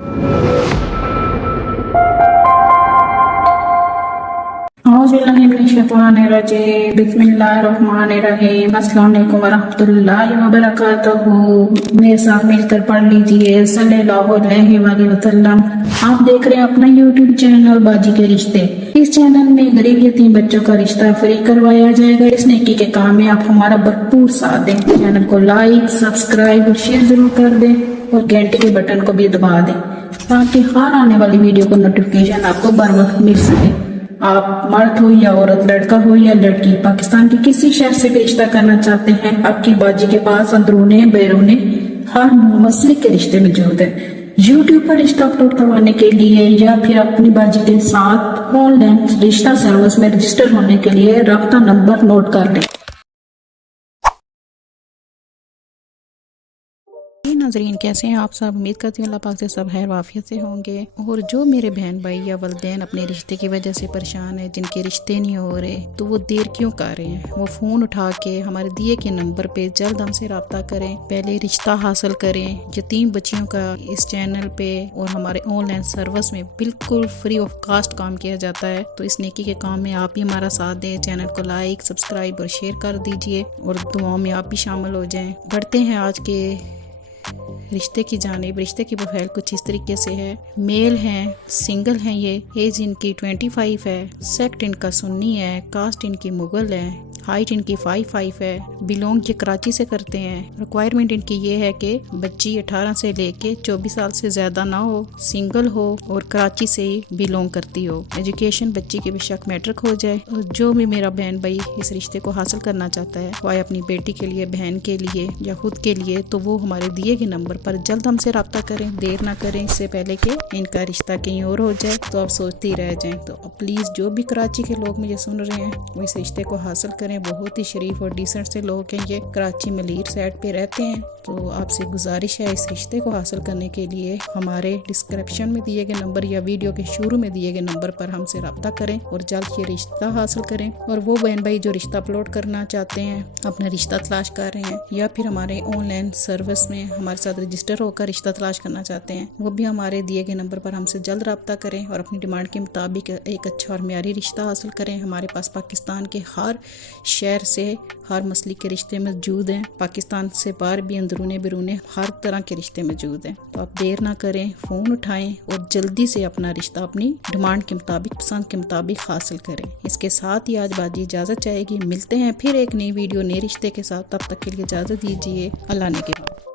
बिस्मिल्लाहिर्रहमानिर्रहीम। अस्सलाम वालेकुम वरहमतुल्लाहि वबरकातुहू। मेरे साथ मिलकर पढ़ लीजिए सल्लल्लाहु अलैहि वसल्लम। आप देख रहे हैं अपना यूट्यूब चैनल बाजी के रिश्ते। इस चैनल में गरीब यतीम बच्चों का रिश्ता फ्री करवाया जाएगा। इस नेकी के काम में आप हमारा भरपूर साथ दें। चैनल को लाइक, सब्सक्राइब और शेयर जरूर कर दें और घंटे के बटन को भी दबा दें ताकि हर आने वाली वीडियो को नोटिफिकेशन आपको बर वक्त मिल सके। आप मर्द हो या औरत, लड़का हो या लड़की, पाकिस्तान के किसी शहर से रिश्ता करना चाहते हैं, आपकी बाजी के पास अंदरूने बैरूने हर मसले के रिश्ते मौजूद है। यूट्यूब पर रिश्ता अपलोड करवाने के लिए या फिर अपनी बाजी के साथ ऑनलाइन रिश्ता सर्विस में रजिस्टर होने के लिए राब्ता नंबर नोट कर लें। नाज़रीन, कैसे हैं आप सब? उम्मीद करती हूँ अल्लाह पाक से सब खैर वाफियत से होंगे। और जो मेरे बहन भाई या वलदैन अपने रिश्ते की वजह से परेशान है, जिनके रिश्ते नहीं हो रहे, तो वो देर क्यों कर रहे हैं? वो फ़ोन उठा के हमारे दिए के नंबर पे जल्द हमसे रब्ता करें, पहले रिश्ता हासिल करें। यतीम बच्चियों का इस चैनल पे और हमारे ऑनलाइन सर्विस में बिल्कुल फ्री ऑफ कास्ट काम किया जाता है। तो इस नेकी के काम में आप भी हमारा साथ दें। चैनल को लाइक, सब्सक्राइब और शेयर कर दीजिए और दुआओं में आप भी शामिल हो जाएं। बढ़ते हैं आज के रिश्ते की जानिब। रिश्ते की प्रोफाइल कुछ इस तरीके से है। मेल हैं, सिंगल हैं, ये एज इनकी 25 है, सेक्ट इनका सुन्नी है, कास्ट इनकी मुगल है, हाइट इनकी 5'5" है, बिलोंग ये कराची से करते हैं। रिक्वायरमेंट इनकी ये है कि बच्ची 18 से लेके 24 साल से ज्यादा ना हो, सिंगल हो और कराची से ही बिलोंग करती हो। एजुकेशन बच्ची की बेशक मैट्रिक हो जाए। और जो भी मेरा बहन भाई इस रिश्ते को हासिल करना चाहता है, वाहे अपनी बेटी के लिए, बहन के लिए या खुद के लिए, तो वो हमारे दिए गए नंबर पर जल्द हमसे रब्ता करें। देर ना करें इससे पहले कि इनका रिश्ता कहीं और हो जाए तो आप सोचते ही रह जाएं। तो प्लीज जो भी कराची के लोग मुझे सुन रहे हैं वो इस रिश्ते को हासिल करें। बहुत ही शरीफ और डिसेंट से लोग हैं ये, कराची मलीर साइड पे रहते हैं। तो आपसे गुजारिश है इस रिश्ते को हासिल करने के लिए हमारे डिस्क्रिप्शन में दिए गए नंबर या वीडियो के शुरू में दिए गए नंबर पर हमसे रब्ता करें और जल्द ये रिश्ता हासिल करें। और वो बहन भाई जो रिश्ता अपलोड करना चाहते हैं, अपना रिश्ता तलाश कर रहे हैं या फिर हमारे ऑनलाइन सर्विस में हमारे साथ रजिस्टर होकर रिश्ता तलाश करना चाहते हैं, वो भी हमारे दिए गए नंबर पर हमसे जल्द रब्ता करें और अपनी डिमांड के मुताबिक एक अच्छा और म्यारी रिश्ता हासिल करें। हमारे पास पाकिस्तान के हर शहर से हर मसले के रिश्ते मौजूद हैं। पाकिस्तान से बाहर भी अंदरूने बिरूने हर तरह के रिश्ते मौजूद हैं। तो आप देर ना करें, फ़ोन उठाएं और जल्दी से अपना रिश्ता अपनी डिमांड के मुताबिक, पसंद के मुताबिक हासिल करें। इसके साथ ही आज बाजी इजाज़त चाहेगी। मिलते हैं फिर एक नई वीडियो, नए रिश्ते के साथ। तब तक के लिए इजाज़त दीजिए। अल्लाह ने के बाद।